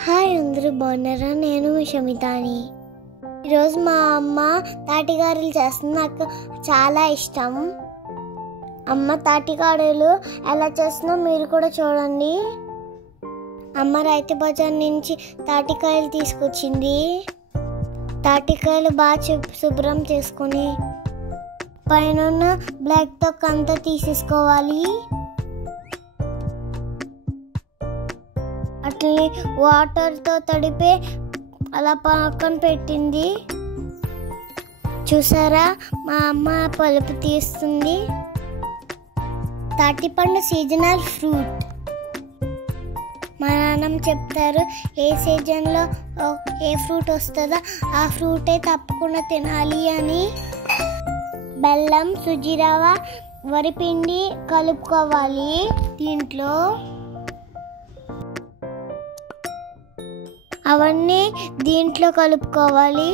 Hi అందరూ బాగున్నారా? నేను మీ షమితాని. ఈరోజు మా అమ్మ తాటిగారెలు చేస్తుంది. నాకు చాలా ఇష్టం. అమ్మ తాటిగారెలు ఎలా చేస్తుందో మీరు కూడా చూడండి. అమ్మ రైతు బజార్ నుంచి తాటికాయలు తీసుకొచ్చింది. తాటికాయలు బాగా శుభ్రం చేసుకొని పైన బ్లాక్ తొక్క అంతా తీసేసుకోవాలి. అట్లనే వాటర్తో తడిపే అలా పక్కన పెట్టింది. చూసారా, మా అమ్మ పలుపు తీస్తుంది. తాటిపండు సీజనల్ ఫ్రూట్. మా నాన్నమ్మ చెప్తారు, ఏ సీజన్లో ఏ ఫ్రూట్ వస్తుందో ఆ ఫ్రూటే తప్పకుండా తినాలి అని. బెల్లం, సుజీరవ, వరిపిండి కలుపుకోవాలి. దీంట్లో అవన్నీ దీంట్లో కలుపుకోవాలి.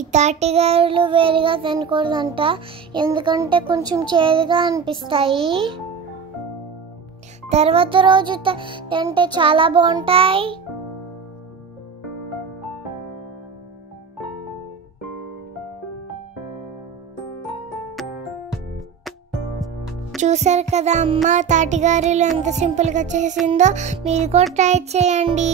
ఈ తాటిగారెలు వేరుగా తినకూడదంట, ఎందుకంటే కొంచెం చేదుగా అనిపిస్తాయి. తర్వాత రోజు తింటే చాలా బాగుంటాయి. చూసారు కదా అమ్మ తాటిగారెలు ఎంత సింపుల్గా చేసిందో. మీరు కూడా ట్రై చేయండి.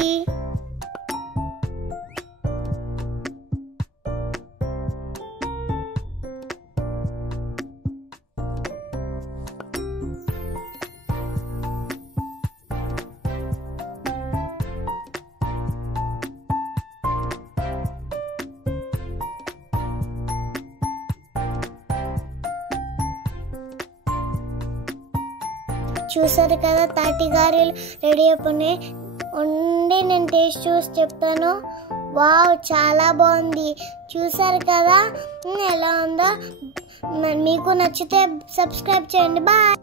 చూసారు కదా తాటిగారెలు రెడీ అయిపోయినాయి. ఉండి నేను టేస్ట్ చూసి చెప్తాను. వావ్, చాలా బాగుంది. చూసారు కదా ఎలా ఉందో. మీకు నచ్చితే సబ్స్క్రైబ్ చేయండి. బాయ్.